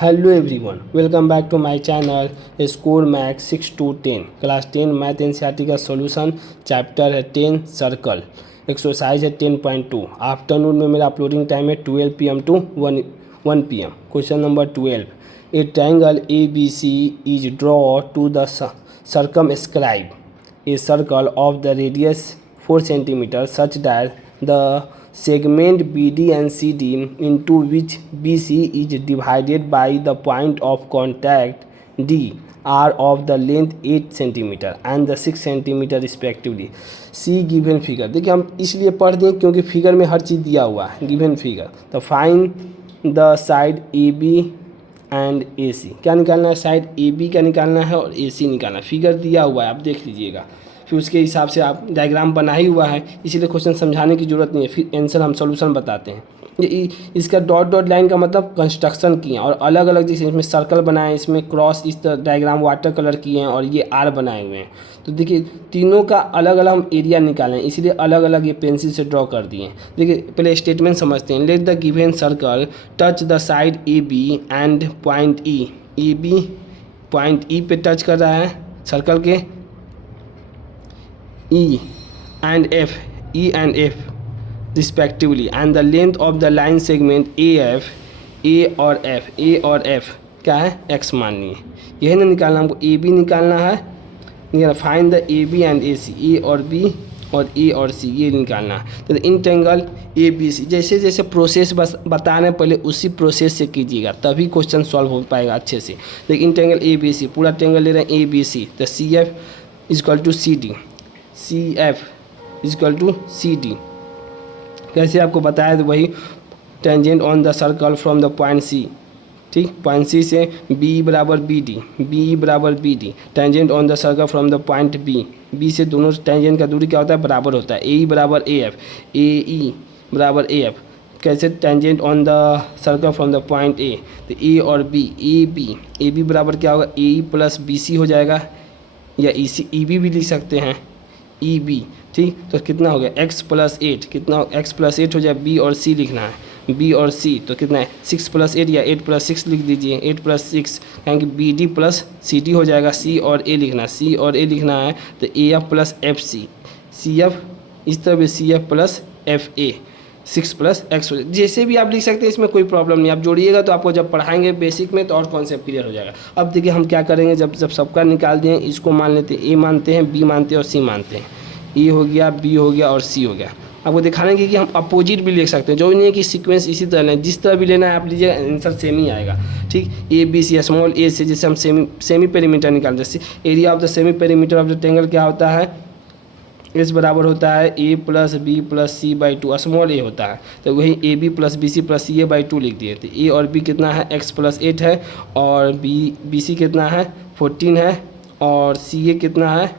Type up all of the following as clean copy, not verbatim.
Hello everyone, welcome back to my channel Score Max 6 to 10 class 10 math NCERT का solution chapter है 10 circle exercise है 10.2 afternoon में मेरा uploading time है 12 PM to 1 PM। Question number 12 a triangle ABC is draw to the circumscribe a circle of the radius 4 cm such that the segment BD and CD into which BC is divided by the point of contact D are of the length 8 cm and the 6 cm respectively. C given figure। देखिए हम इसलिए पढ़ दें क्योंकि figure में हर चीज़ दिया हुआ है गिवन फिगर। तो find the side AB and AC। क्या निकालना है? साइड AB का निकालना है और AC निकालना है। फिगर दिया हुआ है, आप देख लीजिएगा, फिर उसके हिसाब से आप डायग्राम बना ही हुआ है, इसीलिए क्वेश्चन समझाने की ज़रूरत नहीं है। फिर आंसर हम सॉल्यूशन बताते हैं। ये इसका डॉट डॉट लाइन का मतलब कंस्ट्रक्शन किए हैं और अलग अलग जैसे इसमें सर्कल बनाए, इसमें क्रॉस इस तरह डायग्राम वाटर कलर किए हैं और ये आर बनाए हुए हैं। तो देखिए तीनों का अलग अलग हम एरिया निकालें, इसीलिए अलग अलग ये पेंसिल से ड्रॉ कर दिए हैं। देखिए पहले स्टेटमेंट समझते हैं। Let the given circle touch the side AB and point E। AB point E पे टच कर रहा है सर्कल के, E and F respectively and the length of the line segment AF A और F क्या है? X मानिए। यही ना निकालना हमको, AB निकालना है। Find the AB and AC, A और B और A और C ये निकालना है। तो इंटेंगल ABC जैसे जैसे प्रोसेस बस बता रहे हैं पहले उसी प्रोसेस से कीजिएगा तभी क्वेश्चन सॉल्व हो पाएगा अच्छे से। देखिए इंटेंगल ABC पूरा टेंगल ले रहे हैं ABC, तो CF is equal to CD, CF is equal to CD। कैसे आपको बताया तो वही tangent on the circle from the point C, ठीक, पॉइंट C से B बराबर BD, tangent on the circle from the point B से दोनों टेंजेंट का दूरी क्या होता है? बराबर होता है। AE बराबर AE बराबर AF। कैसे? Tangent on the circle from the point A, तो A और B, AB बराबर क्या होगा? AE प्लस BC हो जाएगा, या EB भी लिख सकते हैं, EB, ठीक। तो कितना हो गया? x प्लस 8, कितना x प्लस 8 हो जाए? B और C लिखना है, B और C तो कितना है? 6 प्लस 8 या 8 प्लस 6 लिख दीजिए, 8 प्लस 6 कहेंगे BD प्लस CD हो जाएगा। C और A लिखना है तो AF प्लस FC, CF इस तरह भी CF plus FA, 6 plus x हो जाए। जैसे भी आप लिख सकते हैं, इसमें कोई प्रॉब्लम नहीं। आप जोड़िएगा तो आपको जब पढ़ाएंगे बेसिक में तो और कॉन्सेप्ट क्लियर हो जाएगा। अब देखिए हम क्या करेंगे, जब सबका निकाल दें, इसको मान लेते हैं A मानते हैं, B मानते हैं और C मानते हैं। E हो गया, B हो गया और C हो गया। आपको दिखाने की कि हम अपोजिट भी लिख सकते हैं, जो नहीं है कि सीक्वेंस इसी तरह लें, जिस तरह भी लेना है आप लीजिएगा, आंसर सेम ही आएगा, ठीक। ABC स्मॉल a से जैसे हम सेमी पेरीमीटर निकालते हैं, area of the semi perimeter of the triangle क्या होता है? S बराबर होता है A plus B plus C by 2, small a होता है, तो वही AB plus BC plus CA by 2 लिख दिए। तो A और B कितना है? x प्लस 8 है, और BC कितना है? 14 है, और CA कितना है?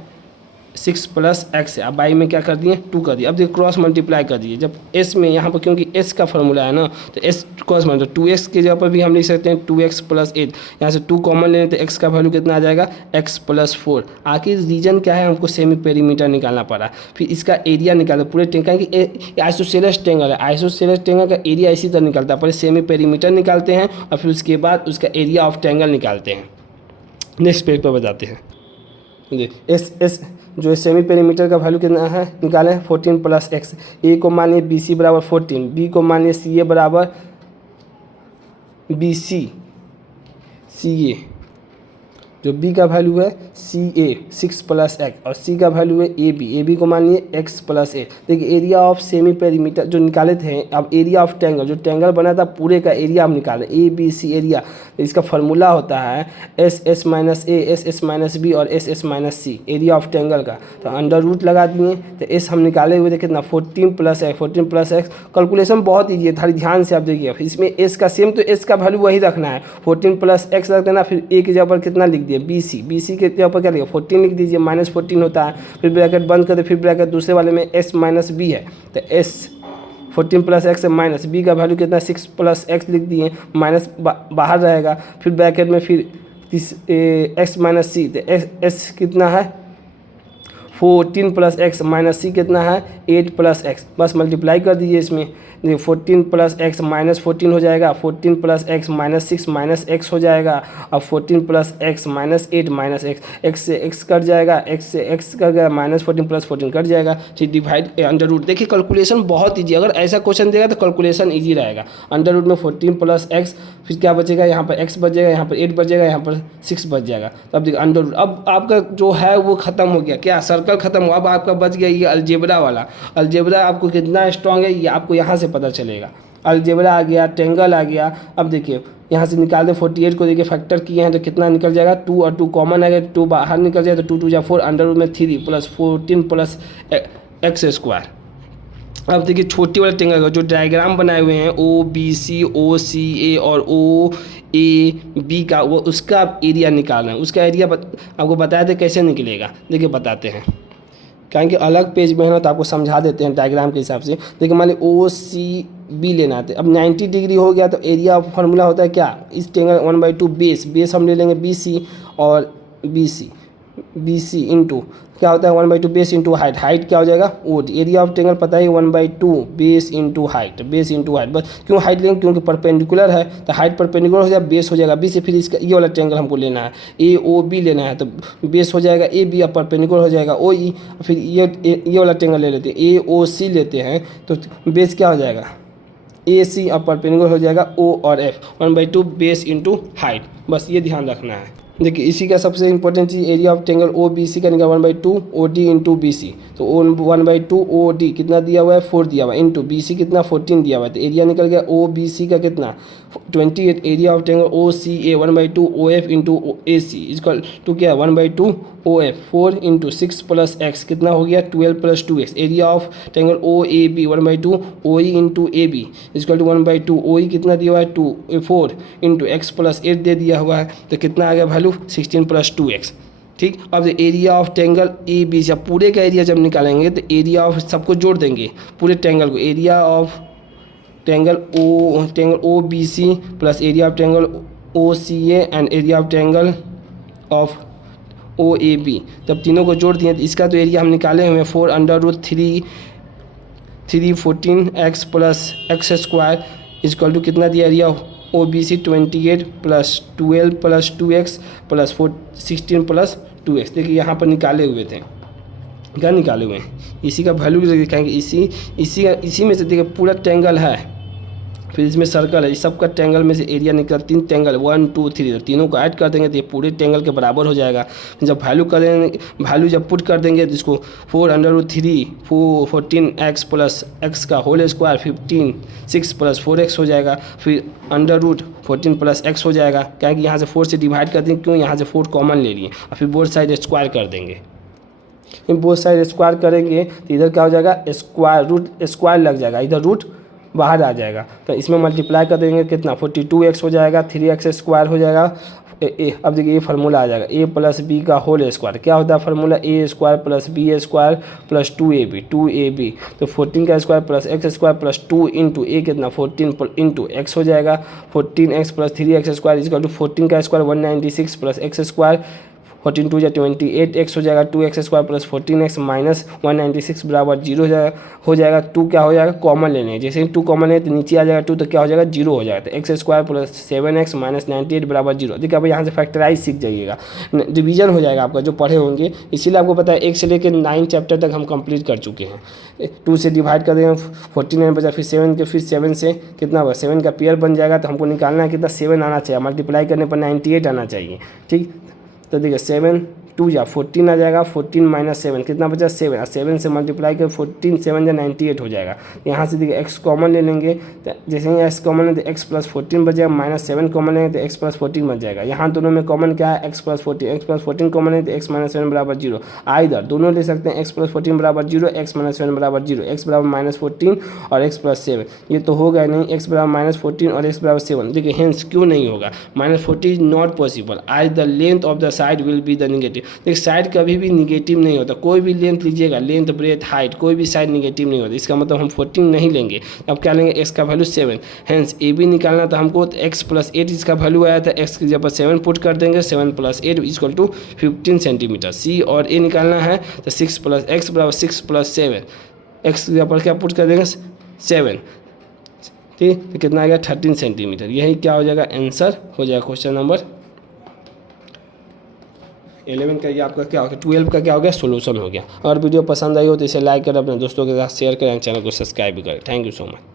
6 प्लस x है। अब बाई में क्या कर दिए? 2 कर दिए। अब देखिए क्रॉस मल्टीप्लाई कर दीजिए। जब s में यहाँ पर क्योंकि s का फॉर्मूला है ना, तो s क्रॉस मल्टीप्लाई 2x के जगह पर भी हम लिख सकते हैं 2x प्लस 8, यहाँ से 2 कॉमन लेने तो x का वैल्यू कितना आ जाएगा? x plus 4। आखिर रीजन क्या है? हमको सेमी पेरीमीटर निकालना पड़ा। फिर इसका एरिया निकालना पूरे टेंगल की, आइसोसेलेस टेंगल है, आइसोसेलेस टेंगल का एरिया इसी तरह निकलता है। पहले सेमी पेरीमीटर निकालते हैं और फिर उसके बाद उसका एरिया ऑफ टेंगल निकालते हैं। नेक्स्ट पेज पर बताते हैं। एस जो सेमी पेरीमीटर का वैल्यू कितना है निकालें? 14 प्लस x। A को मान लिए BC बराबर 14, B को मान लिए CA बराबर BC, CA जो B का वैल्यू है CA 6 प्लस x और C का वैल्यू है AB को मान लिए x प्लस 8। देखिए एरिया ऑफ सेमी पेरीमीटर जो निकाले थे, अब एरिया ऑफ टेंगल, जो टेंगल बना था पूरे का एरिया हम निकालें, ABC एरिया। इसका फॉर्मूला होता है SS minus A, SS minus B और SS minus C, area of tangle का। तो अंडर रूट लगा दिए, तो S हम निकाले हुए थे कितना? 14 प्लस x। कैलकुलेशन बहुत ईजी है, थोड़ी ध्यान से आप देखिए। इसमें S का सेम, तो S का वैल्यू वही रखना है, 14 प्लस x रख देना। फिर A की जगह पर कितना लिख दिए? BC के जगह पर क्या लिखा? 14 लिख दीजिए, माइनस 14 होता है। फिर ब्रैकेट बंद कर दे, फिर ब्रैकेट दूसरे वाले में S माइनस B है, तो S 14 प्लस x है, माइनस B का वैल्यू कितना? 6 प्लस x लिख दिए, माइनस बाहर रहेगा। फिर ब्रैकेट में फिर x माइनस C, तो S कितना है? 14 प्लस x माइनस C कितना है? 8 प्लस x। बस मल्टीप्लाई कर दीजिए इसमें, देखिए 14 प्लस एक्स माइनस 14 हो जाएगा, 14 plus x minus 6 minus x हो जाएगा, अब 14 plus x minus 8 minus x, x से एक्स कट जाएगा, एक्स से एक्स कट गया, माइनस 14 प्लस 14 कट जाएगा, फिर डिवाइड अंडर रूट। देखिए कैलकुलेशन बहुत ईजी, अगर ऐसा क्वेश्चन देगा तो कैलकुलेशन ईजी रहेगा। अंडर रूट में 14 प्लस एक्स, फिर क्या बचेगा, यहाँ पर एक्स बच जाएगा, यहाँ पर 8 बच जाएगा, यहाँ पर 6 बच जाएगा। तो अब देखिए अंडर रूट, अब आपका जो है वो खत्म हो गया, क्या सर्कल खत्म हुआ, अब आपका बच गया ये अलजेब्रा वाला। अलजेब्रा आपको कितना स्ट्रांग है ये आपको यहाँ से पता चलेगा। अलजेब्रा आ गया, ट्रेंगल आ गया। अब देखिए यहाँ से निकाल दे, 48 को देखिए फैक्टर किए हैं तो कितना निकल जाएगा, 2 और 2 कॉमन आएगा, 2 बाहर निकल जाएगा तो 2 2 4, अंडर रूट में 3 प्लस 14 प्लस एक्स स्क्वायर। अब देखिए छोटी वाले ट्रेंगल का जो डायग्राम बनाए हुए हैं ओ बी सी, ओ सी ए और ओ ए बी का, वो उसका एरिया निकालना है। उसका एरिया आपको बताया थे कैसे निकलेगा, देखिए बताते हैं, क्योंकि अलग पेज में है ना तो आपको समझा देते हैं डायग्राम के हिसाब से। देखिए मान ली ओ सी बी लेना है, अब 90 डिग्री हो गया तो एरिया ऑफ फार्मूला होता है क्या, इस ट्रेंगल 1/2 बेस हम ले लेंगे बी सी, और बी सी इंटू क्या होता है 1/2 बेस इंटू हाइट, हाइट क्या हो जाएगा O D. Area of triangle पता है 1/2 base into height, base into height. बस क्यों हाइट लेंगे, क्योंकि परपेंडिकुलर है तो हाइट परपेंडिकुलर हो जाएगा, बेस हो जाएगा बी से। फिर इसका ये वाला ट्रेंगल हमको लेना है, ए ओ बी लेना है तो बेस हो जाएगा ए बी, अब परपेंडिकुलर हो जाएगा ओ ई। फिर ये वाला ट्रेंगल ले लेते हैं, ए ओ सी लेते हैं तो बेस क्या हो जाएगा ए सी, अब परपेंडिकुलर हो जाएगा ओ और एफ, 1/2 बेस इंटू हाइट। बस ये ध्यान रखना है। देखिए इसी का सबसे इंपॉर्टेंट चीज़ area of triangle O B C का निकला 1/2 O D into B C. तो 1/2 ओ डी कितना दिया हुआ है 4 दिया हुआ है, इंटू बी सी कितना 14 दिया हुआ है, तो एरिया निकल गया ओ बी सी का कितना 28। Area of triangle O C A 1/2 O F into A C is equal to क्या 1/2 O F, 4 into 6 plus x कितना हो गया 12 plus 2x। Area of triangle O A B 1/2 O E into A B is equal to 1/2 O E कितना दिया हुआ है 4 into x plus 8 दे दिया हुआ है, तो कितना आ गया वैल्यू 16 प्लस 2x। ठीक, अब area of triangle A B C, पूरे का एरिया जब निकालेंगे तो एरिया ऑफ सबको जोड़ देंगे पूरे ट्रेंगल को, area of triangle O B C plus area of triangle O C A and area of triangle of O A B, तब तीनों को जोड़ दिए तो इसका तो एरिया हम निकाले हुए हैं 4/3 14 x plus x square is equal to कितना दिया area O B C 28 plus 12 plus 2x plus 16 plus 2x। देखिए यहाँ पर निकाले हुए थे, क्या निकाले हुए हैं, इसी का वैल्यू दिखाएंगे, इसी में से देखिए पूरा ट्रेंगल है, फिर इसमें सर्कल है, इस सब का ट्रेंगल में से एरिया निकल 3 ट्रेंगल 1 2 3, तीनों को ऐड कर देंगे तो ये पूरे ट्रेंगल के बराबर हो जाएगा। जब वैल्यू कर देंगे, वैल्यू जब पुट कर देंगे तो इसको 4/3 14x प्लस एक्स का होल स्क्वायर 15 6 प्लस 4x हो जाएगा, फिर √14 प्लस एक्स हो जाएगा, क्या कि यहाँ से 4 से डिवाइड कर देंगे, क्यों यहाँ से 4 कॉमन ले लिए, और फिर बोथ साइड स्क्वायर कर देंगे। बोथ साइड स्क्वायर करेंगे तो इधर क्या हो जाएगा स्क्वायर लग जाएगा, इधर रूट बाहर आ जाएगा, तो इसमें मल्टीप्लाई कर देंगे कितना 42x हो जाएगा, 3x स्क्वायर हो जाएगा। अब देखिए ये फार्मूला आ जाएगा a प्लस बी का होल स्क्वायर, क्या होता है formula a square plus B square plus 2ab, तो 14 का square plus x square plus 2 into A कितना 14 इंटू एक्स हो जाएगा, 14x plus 3x square is equal to 14 का square 196 plus x square 14 2 28x हो जाएगा, 2x square plus 14x minus 196 बराबर 0 हो जाएगा। 2 क्या हो जाएगा कॉमन लेने, जैसे ही 2 कॉमन है तो नीचे आ जाएगा 2, तो क्या हो जाएगा 0 हो जाएगा, तो x square plus 7x minus 98 बराबर 0। देखिए अब यहाँ से फैक्टराइज सीख जाइएगा, डिवीजन हो जाएगा आपका जो पढ़े होंगे, इसीलिए आपको पता है 1 से लेकर 9 चैप्टर तक हम कंप्लीट कर चुके हैं। 2 से डिवाइड कर देंगे 49 बचा, फिर 7 के, फिर 7 से कितना होगा 7 का पेयर बन जाएगा, तो हमको निकालना है कितना 7 आना चाहिए, मल्टीप्लाई करने पर 98 आना चाहिए। ठीक, तो देखिए 7 2 या 14 आ जाएगा, 14 माइनस 7 कितना बचा 7, और 7 से मल्टीप्लाई कर 14 7 या 98 हो जाएगा। यहाँ से देखिए x कॉमन ले लेंगे, तो जैसे ही x कॉमन है तो x प्लस 14 बच जाएगा, माइनस 7 कॉमन है तो x प्लस 14 बच जाएगा। यहाँ दोनों में कॉमन क्या है x प्लस 14 कॉमन है तो x माइनस 7 बराबर 0। इधर दोनों ले सकते हैं x प्लस 14 बराबर 0, x माइनस 7 बराबर 0, x बराबर माइनस 14 और x प्लस 7, ये तो होगा नहीं, x बराबर माइनस 14 और x बराबर 7। देखिए हेंस क्यों नहीं होगा, माइनस 40 इज नॉट पॉसिबल, आज the length of the side will be the negative. देखिए साइड कभी भी निगेटिव नहीं होता, कोई भी लेंथ लीजिएगा, लेंथ ब्रेथ हाइट कोई भी साइड निगेटिव नहीं होता, इसका मतलब हम 14 नहीं लेंगे। अब क्या लेंगे x का वैल्यू 7, हेंस ए बी निकालना था हमको, तो x प्लस 8 इसका वैल्यू आया था, x की जगह पर 7 पुट कर देंगे, 7 प्लस 8 इक्वल टू 15 सेंटीमीटर। सी और ए निकालना है तो 6 प्लस x बराबर 6 प्लस 7, x की जगह पर क्या पुट कर देंगे 7, ठीक, तो कितना आ गया 13 सेंटीमीटर। यही क्या हो जाएगा, आंसर हो जाएगा क्वेश्चन नंबर 11 का। ये आपका क्या हो गया, 12 का क्या हो गया, सोल्यूशन हो गया। अगर वीडियो पसंद आई हो तो इसे लाइक करें, अपने दोस्तों के साथ शेयर करें, चैनल को सब्सक्राइब भी करें। Thank you so much.